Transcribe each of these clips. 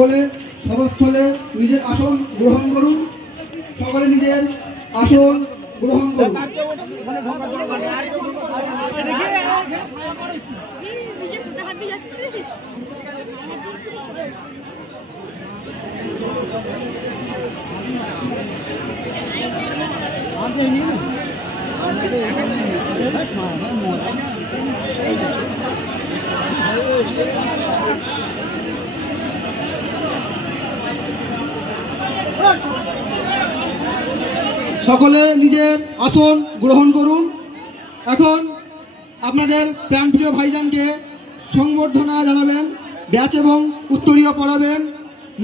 সকলে সভাস্থলে নিজের আসন গ্রহণ করুন। সকলে নিজের আসন গ্রহণ করুন। সকলে নিজের আসন গ্রহণ করুন। এখন আপনাদের প্রাণপ্রিয় ভাইজানকে সংবর্ধনা জানাবেন, ব্যাচ এবং উত্তরীয় পড়াবেন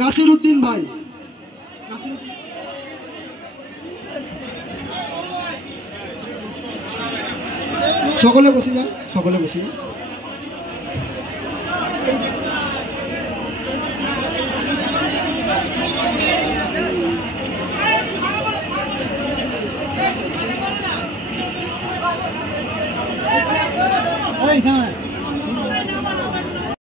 নাসির উদ্দিন ভাই। সকলে বসে যান, সকলে বসে যান। Hey, come on.